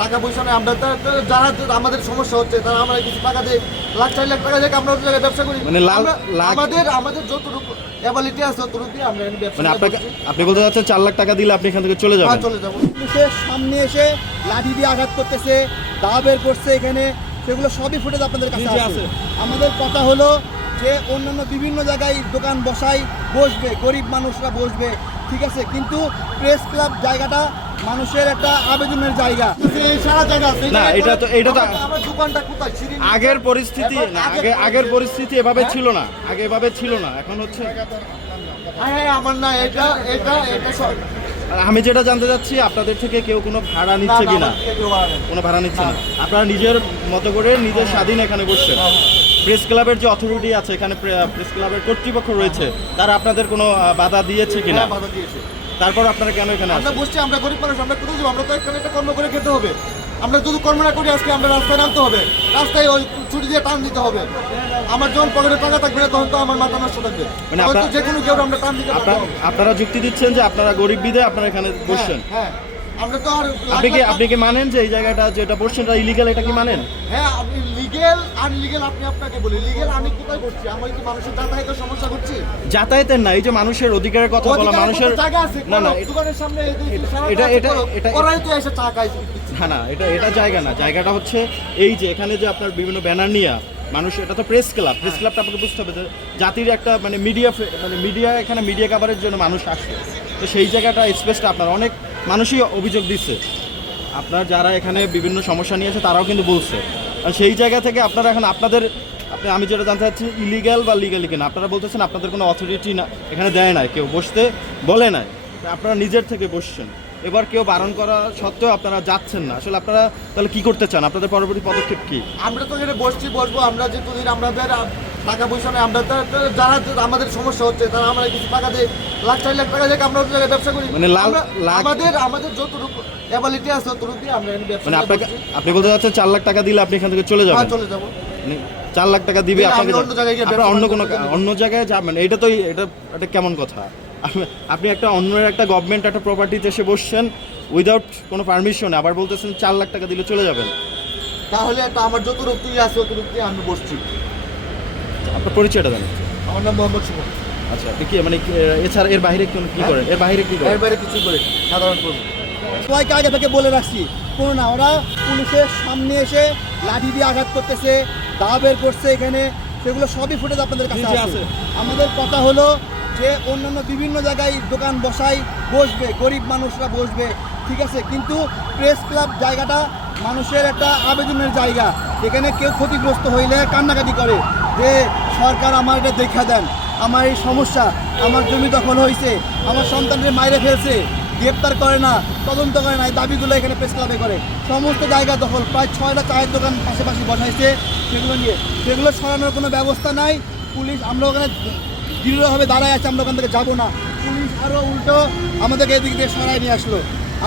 টাকা পয়সা নেই। আমরা যারা আমাদের সমস্যা হচ্ছে তারা আমরা কিছু টাকা দিয়ে লাখ 4 লাখ টাকা দিয়ে আমরা ওই জায়গায় ব্যবসা করি। মানে আমাদের যতটুকু অ্যাবিলিটি আছে ততটুকু আমরা ব্যবসা মানে করছি। আপনি বলতে চাচ্ছেন 4 লাখ টাকা দিলে আপনি এখান থেকে চলে যাবেন? চলে যাবো। পুলিশের সামনে এসে লাঠি দিয়ে আঘাত করতেছে, দা বের করছে এখানে, সেগুলো সবই ফুটেজ আপনাদের কাছে আছে। আমাদের কথা হলো যে অন্যান্য বিভিন্ন জায়গায় দোকান বসাই, বসবে, গরিব মানুষরা বসবে, ঠিক আছে, কিন্তু প্রেস ক্লাব জায়গাটা মানুষের একটা আবেদনের জায়গা। এই সারা জায়গা আছে। না, এটা তো আমার দোকানটা কোথায়? আগের পরিস্থিতি না, আগের পরিস্থিতি এভাবে ছিল না, আগে এভাবে ছিল না, এখন হচ্ছে। হ্যাঁ আমার না, এটা এটা এটা সব আর আমি যেটা জানতে চাচ্ছি, আপনাদের থেকে কেউ কোনো ভাড়া নিচ্ছে কিনা? কোনো ভাড়া নিচ্ছে না, আপনারা নিজের মতো করে নিজের স্বাধীন এখানে বসছেন। প্রেস ক্লাবের যে অথরিটি আছে এখানে, প্রেস ক্লাবের কর্তৃপক্ষ রয়েছে, তারা আপনাদের কোনো বাধা দিয়েছে কিনা? বাধা দিয়েছে। তারপর আপনারা কেন এখানে আমরা আসছেন? বসছি, আমরা গরিব মানুষ, আমরা কোথাও যাবো? আমরা তো এখানে একটা কর্ম করে খেতে হবে। আমরা যদি কর্ম না করি আজকে আমরা রাস্তায় নামতে হবে, রাস্তায় ওই ছুটি দিয়ে টান দিতে হবে। আমার যখন পকেটে টাকা থাকবে না তখন তো আমার মাথা নষ্ট থাকবে। মানে তখন তো যে কোনো কেউ আমরা টান দিতে পারবো। আপনারা যুক্তি দিচ্ছেন যে আপনারা গরিব বিধে আপনারা এখানে বসছেন। হ্যাঁ, আমরা তো আর আপনি কি মানেন যে এই জায়গাটা যেটা বসছেন এটা ইলিগাল, এটা কি মানেন? হ্যাঁ, আপনি লিগেল আনলিগেল আপনি আপনাকে বলি। লিগেল আমি কোথায় করছি? আমি কি মানুষের যাতায়াতের সমস্যা করছি? যাতায়াতের না, এই যে মানুষের অধিকারের কথা বলা, মানুষের জায়গা আছে না না, দোকানের সামনে এটা ওরাই তো এসে চা খায়। না, এটা জায়গা না, জায়গাটা হচ্ছে এই যে এখানে যে আপনার বিভিন্ন ব্যানার নিয়ে মানুষ, এটা তো প্রেস ক্লাবটা আপনাকে বুঝতে হবে যে জাতির একটা মানে মিডিয়া এখানে মিডিয়া কাভারের জন্য মানুষ আসে, তো সেই জায়গাটা স্পেসটা আপনার অনেক মানুষই অভিযোগ দিচ্ছে, আপনার যারা এখানে বিভিন্ন সমস্যা নিয়ে আসে তারাও কিন্তু বলছে। আর সেই জায়গা থেকে আপনারা এখন আমি যেটা জানতে চাচ্ছি ইলিগ্যাল বা লিগ্যালি কিনা, আপনারা বলতেছেন আপনাদের কোনো অথরিটি না এখানে দেয় নাই, কেউ বসতে বলে নাই, আপনারা নিজের থেকে বসছেন। এবার কেউ বারণ করা সত্ত্বেও আপনারা যাচ্ছেন না, আসলে আপনারা তাহলে কি করতে চান? আপনাদের পরবর্তী পদক্ষেপ কি? আমরা তো এখানে বসবো। আমরা যেদিন আমাদের টাকা পয়সা নেই। আমরা যারা আমাদের সমস্যা হচ্ছে তারা আমরা কিছু টাকা দিয়ে লাখ 4 লাখ টাকা দিয়ে আমরা ওই জায়গায় ব্যবসা করি। মানে আমাদের যতটুকু অ্যাবিলিটি আছে ততটুকু আমরা ব্যবসা মানে আপনি বলতে চাচ্ছেন 4 লাখ টাকা দিলে আপনি এখান থেকে চলে যাবেন? চলে যাবো। মানে 4 লাখ টাকা দিবে আপনাকে, আপনারা অন্য জায়গায় যাবেন? এটা কেমন কথা? আপনি অন্যের একটা গভর্নমেন্ট একটা প্রপার্টিতে এসে বসছেন উইদাউট কোনো পারমিশন, আবার বলতেছেন 4 লাখ টাকা দিলে চলে যাবেন? তাহলে তো আমার যতটুকু আছে ততটুকু আমি বসছি। আপনার পরিচয়টা জানেন? আমার নাম মোহাম্মদ সুমন। আচ্ছা, আপনি কি মানে এছাড়া এর বাইরে কি করেন? এর বাইরে কি করেন? এর বাইরে কিছু করে সাধারণ কর্মী। সবাইকে আগে থেকে বলে রাখছি, কোনো না, ওরা পুলিশের সামনে এসে লাঠি দিয়ে আঘাত করতেছে, দা বের করছে এখানে, সেগুলো সবই ফুটেজ আপনাদের কাছে আছে। আমাদের কথা হলো যে অন্যান্য বিভিন্ন জায়গায় দোকান বসাই, বসবে, গরিব মানুষরা বসবে, ঠিক আছে, কিন্তু প্রেস ক্লাব জায়গাটা মানুষের একটা আবেদনের জায়গা। এখানে কেউ ক্ষতিগ্রস্ত হইলে কান্নাকাটি করে যে সরকার আমার এটা দেখা দেন, আমার এই সমস্যা, আমার জমি দখল হয়েছে, আমার সন্তানকে মাইরে ফেলছে, গ্রেপ্তার করে না, তদন্ত করে না, এই দাবিগুলো এখানে প্রেস ক্লাবে করে। সমস্ত জায়গা দখল, প্রায় 6টা চায়ের দোকান পাশাপাশি বসাইছে, সেগুলো সরানোর কোনো ব্যবস্থা নাই। পুলিশ, আমরা ওখানে দৃঢ়ভাবে দাঁড়ায় আছে, আমরা ওখান থেকে যাবো না। পুলিশ আরও উল্টো আমাদেরকে এদিক দিয়ে সরাই নিয়ে আসলো।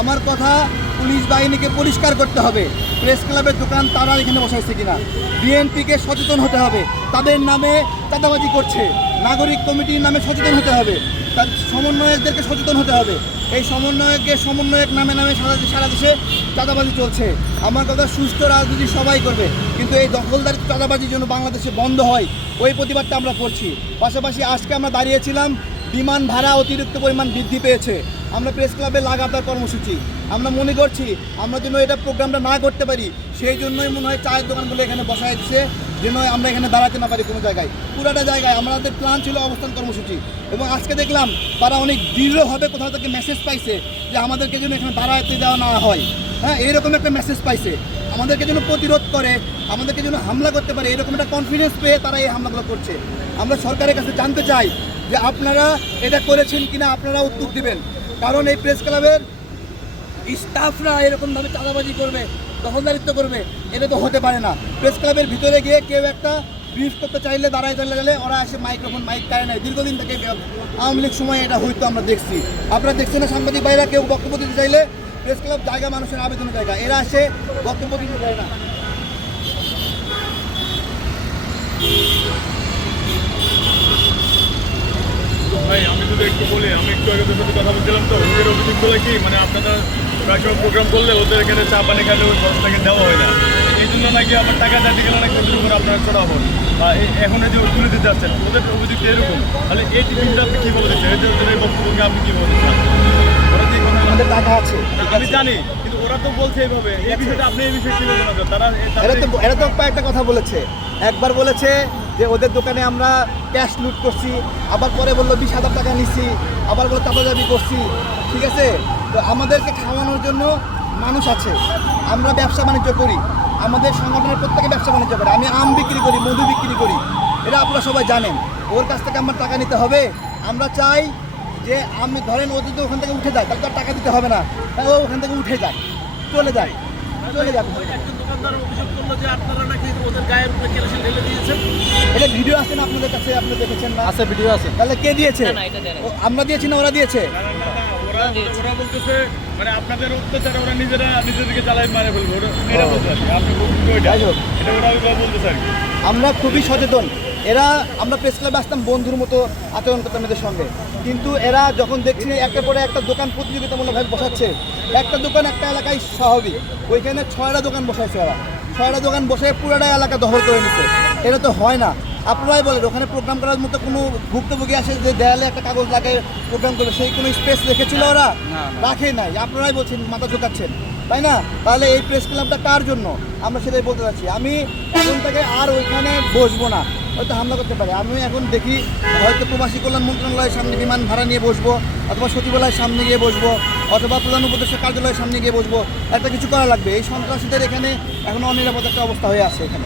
আমার কথা, পুলিশ বাহিনীকে পরিষ্কার করতে হবে প্রেস ক্লাবের দোকান তারা এখানে বসাইছে কিনা। বিএনপিকে সচেতন হতে হবে, তাদের নামে চাঁদাবাজি করছে, নাগরিক কমিটির নামে সচেতন হতে হবে, তার সমন্বয়কদেরকে সচেতন হতে হবে। এই সমন্বয়ক নামে সারা দেশে চাঁদাবাজি চলছে। আমার কথা, সুস্থ রাজনীতি সবাই করবে, কিন্তু এই দখলদারি চাঁদাবাজির জন্য বাংলাদেশে বন্ধ হয়, ওই প্রতিবাদটা আমরা করছি। পাশাপাশি আজকে আমরা দাঁড়িয়েছিলাম, বিমান ভাড়া অতিরিক্ত পরিমাণ বৃদ্ধি পেয়েছে। আমরা প্রেস ক্লাবে লাগাতার কর্মসূচি, আমরা মনে করছি আমরা যেন এটা প্রোগ্রামটা না করতে পারি, সেই জন্যই মনে হয় চায়ের দোকানগুলো এখানে বসাই দিচ্ছে, যেন আমরা এখানে দাঁড়াতে না পারি কোনো জায়গায়। পুরাটা জায়গায় আমাদের প্ল্যান ছিল অবস্থান কর্মসূচি, এবং আজকে দেখলাম তারা অনেক দৃঢ়ভাবে কোথাও থেকে মেসেজ পাইছে যে আমাদেরকে যেন এখানে দাঁড়াতে দেওয়া না হয়। হ্যাঁ, এইরকম একটা মেসেজ পাইছে, আমাদেরকে যেন প্রতিরোধ করে, আমাদেরকে যেন হামলা করতে পারে, এরকম একটা কনফিডেন্স পেয়ে তারা এই হামলাগুলো করছে। আমরা সরকারের কাছে জানতে চাই যে আপনারা এটা করেছেন কিনা, আপনারা উত্তর দিবেন। কারণ এই প্রেস ক্লাবের স্টাফরা এরকমভাবে চাঁদাবাজি করবে, দখলদারিত্ব করবে, এটা তো হতে পারে না। প্রেস ক্লাবের ভিতরে গিয়ে কেউ একটা ব্রিফ করতে চাইলে, দাঁড়ায় চলে গেলে ওরা এসে মাইক কারে নেয়। দীর্ঘদিন থেকে আওয়ামী লীগ সময় এটা হয়তো আমরা দেখছি, আপনারা দেখছেন না, সাংবাদিক ভাইরা কেউ বক্তব্য দিতে চাইলে, প্রেস ক্লাব জায়গা মানুষের আবেদনের জায়গা, এরা এসে বক্তব্য দিতে চায় না। ভাই আমি যদি একটু বলি, আমি একটু আগে সাথে কথা বলছিলাম, তো ওদের অভিযোগগুলো কি মানে আপনারা প্রায় সময় প্রোগ্রাম করলে ওদের এখানে চা পানি খাইলে ওই খরচটাকে দেওয়া হয় না, এই জন্য নাকি আপনার টাকা চাইতে গেলে নাকি ওদের উপর আপনার চড়া হন বা এখন এই যে তুলে দিতে আসছেন ওদের অভিযোগ এরকম, তাহলে এই টিমটা আপনি কী বলতে চান, এদের এই বক্তব্যকে আপনি কী বলতে চান? ওরা যে কথা আমাদের টাকা আছে, আমি জানি, কিন্তু ওরা তো বলছে এইভাবে, এই বিষয়টা আপনি এই বিষয়ে কী বলতে চান? তারা এরা তো কয়েকটা কথা বলেছে। একবার বলেছে যে ওদের দোকানে আমরা ক্যাশ লুট করছি, আবার পরে বললো 20,000 টাকা নিচ্ছি, আবার বললো চাপাচাপি করছি। ঠিক আছে, তো আমাদেরকে খাওয়ানোর জন্য মানুষ আছে, আমরা ব্যবসা বাণিজ্য করি, আমাদের সংগঠনের প্রত্যেকে ব্যবসা বাণিজ্য করে। আমি আম বিক্রি করি, মধু বিক্রি করি, এটা আপনারা সবাই জানেন। ওর কাছ থেকে আমার টাকা নিতে হবে? আমরা চাই যে আমি ধরেন ও যদি ওখান থেকে উঠে যায় তাহলে তো আর টাকা দিতে হবে না, তাই ও ওখান থেকে উঠে যায়, চলে যায়, চলে যাবে। একজন দোকানদার অভিযোগ করলো যে আপনারা নাকি ওদের গায়ের উপরে কেরোসিন ঢেলে দিয়েছেন। এটা ভিডিও আছে না আপনাদের কাছে, আপনি দেখেছেন না? আছে, ভিডিও আছে। তাহলে কে দিয়েছে? না, এটা দেয় না। আমরা দিয়েছি না ওরা দিয়েছে? ওরা বলতেছে মানে আপনাদের অত্যাচার ওরা নিজেদেরকে জ্বালাই মারে ফেলবো, এটা বলতে আর কি। আপনি বলছেন ওইটা, যাই হোক। এটা ওরা বলতেছে আর কি। আমরা খুবই সচেতন। এরা আমরা প্রেস ক্লাবে আসতাম, বন্ধুর মতো আচরণ করতাম এদের সঙ্গে, কিন্তু এরা যখন দেখছি একটা পরে একটা দোকান প্রতিযোগিতামূলকভাবে বসাচ্ছে, একটা দোকান একটা এলাকায় স্বাভাবিক, ওইখানে 6টা দোকান বসাইছে ওরা, 6টা দোকান বসে পুরোটা এলাকা দখল করে নিচ্ছে। এটা তো হয় না। আপনারাই বলেন ওখানে প্রোগ্রাম করার মতো কোনো ভুক্তভোগী আসে যে দেয়ালে একটা কাগজ লাগিয়ে প্রোগ্রাম করবে, সেই কোনো স্পেস রেখেছিল ওরা? রাখে নাই। আপনারাই বলছেন, মাথা ঝোঁকাচ্ছেন, তাই না? তাহলে এই প্রেস ক্লাবটা কার জন্য? আমরা সেটাই বলতে চাচ্ছি। আমি এখন থেকে আর ওইখানে বসবো না, হয়তো হামলা করতে পারে। আমি এখন দেখি হয়তো প্রবাসী কল্যাণ মন্ত্রণালয়ের সামনে বিমান ভাড়া নিয়ে বসবো, অথবা সচিবালয়ের সামনে গিয়ে বসবো, অথবা প্রধান উপদেষ্টা কার্যালয়ের সামনে গিয়ে বসবো। একটা কিছু করা লাগবে। এই সন্ত্রাসীদের এখানে এখনো অনিরাপদ একটা অবস্থা হয়ে আছে এখানে।